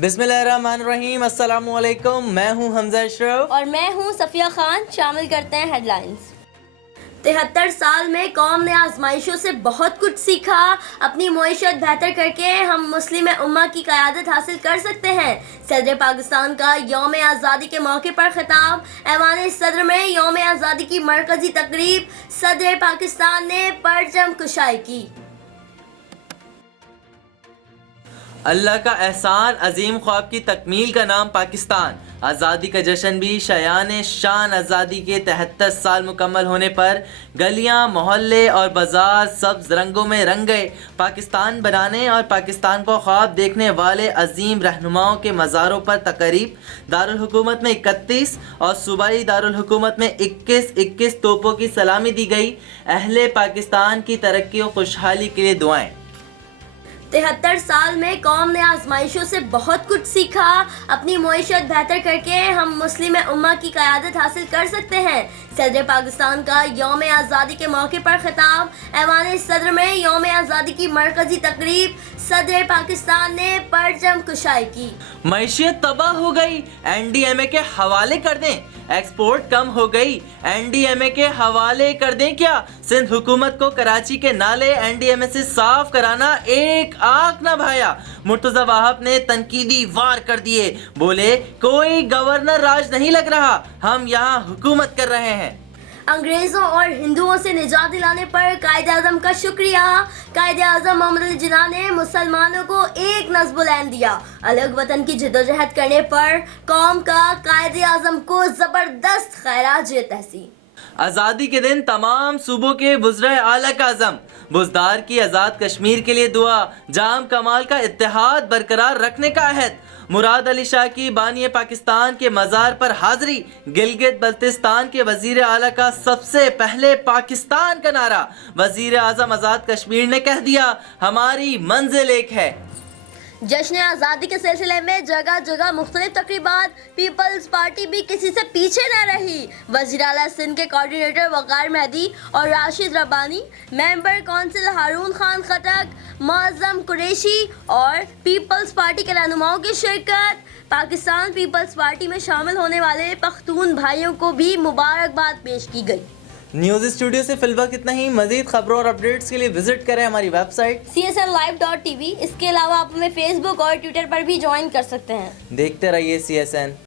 بسم اللہ الرحمن الرحیم، السلام علیکم، میں ہوں حمزہ اشرف اور میں ہوں صفیہ خان۔ شامل کرتے ہیں ہیڈ لائنز۔ 73 سال میں قوم نے آزمائشوں سے بہت کچھ سیکھا، اپنی معیشت بہتر کر کے ہم مسلم امہ کی قیادت حاصل کر سکتے ہیں۔ صدر پاکستان کا یوم آزادی کے موقع پر خطاب۔ ایوان صدر میں یوم آزادی کی مرکزی تقریب، صدر پاکستان نے پرچم کشائی کی۔ اللہ کا احسان، عظیم خواب کی تکمیل کا نام پاکستان۔ آزادی کا جشن بھی شایان شان آزادی کے 73 سال مکمل ہونے پر گلیاں، محلے اور بازار سبز رنگوں میں رنگ گئے۔ پاکستان بنانے اور پاکستان کو خواب دیکھنے والے عظیم رہنماؤں کے مزاروں پر تقریب۔ دارالحکومت میں 31 اور صوبائی دارالحکومت میں 21 توپوں کی سلامی دی گئی۔ اہل پاکستان کی ترقی و خوشحالی کے لیے دعائیں۔ 73 سال میں قوم نے آزمائشوں سے بہت کچھ سیکھا، اپنی معیشت بہتر کر کے ہم مسلم امہ کی قیادت حاصل کر سکتے ہیں۔ صدر پاکستان کا یوم آزادی کے موقع پر خطاب۔ ایوان صدر میں یوم آزادی کی مرکزی تقریب، صدر پاکستان نے پرچم کشائی کی۔ معیشت تباہ ہو گئی، این ڈی ایم اے کے حوالے کر دیں۔ ایکسپورٹ کم ہو گئی، این ڈی ایم اے کے حوالے کر دیں کیا؟ سندھ حکومت کو کراچی کے نالے این ڈی ایم اے سے صاف کرانا ایک آنکھ نہ بھایا۔ مرتضی واہب نے تنقیدی وار کر دیے، بولے کوئی گورنر راج نہیں لگ رہا، ہم یہاں حکومت کر رہے ہیں۔ انگریزوں اور ہندوؤں سے نجات دلانے پر قائد اعظم کا شکریہ۔ قائد اعظم محمد علی جناح نے مسلمانوں کو ایک نصب العین دیا۔ الگ وطن کی جدوجہد کرنے پر قوم کا قائد اعظم کو زبردست خراج تحسین۔ آزادی کے دن تمام صوبوں کے وزرائے اعلیٰ کا عزم، بزدار کی آزاد کشمیر کے لیے دعا، جام کمال کا اتحاد برقرار رکھنے کا عہد۔ مراد علی شاہ کی بانی پاکستان کے مزار پر حاضری۔ گلگت بلتستان کے وزیر اعلیٰ کا سب سے پہلے پاکستان کا نعرہ۔ وزیر اعظم آزاد کشمیر نے کہہ دیا ہماری منزل ایک ہے۔ جشن آزادی کے سلسلے میں جگہ جگہ مختلف تقریبات۔ پیپلز پارٹی بھی کسی سے پیچھے نہ رہی۔ وزیر اعلیٰ سندھ کے کوآرڈینیٹر وقار مہدی اور راشد ربانی، ممبر کونسل ہارون خان خٹک، معظم قریشی اور پیپلز پارٹی کے رہنماؤں کی شرکت۔ پاکستان پیپلز پارٹی میں شامل ہونے والے پختون بھائیوں کو بھی مبارکباد پیش کی گئی۔ نیوز اسٹوڈیو سے فی الوقت اتنا ہی۔ مزید خبروں اور اپڈیٹس کے لیے وزٹ کریں ہماری ویب سائٹ CSNlive.tv۔ اس کے علاوہ آپ ہمیں فیس بک اور ٹویٹر پر بھی جوائن کر سکتے ہیں۔ دیکھتے رہیے CSN۔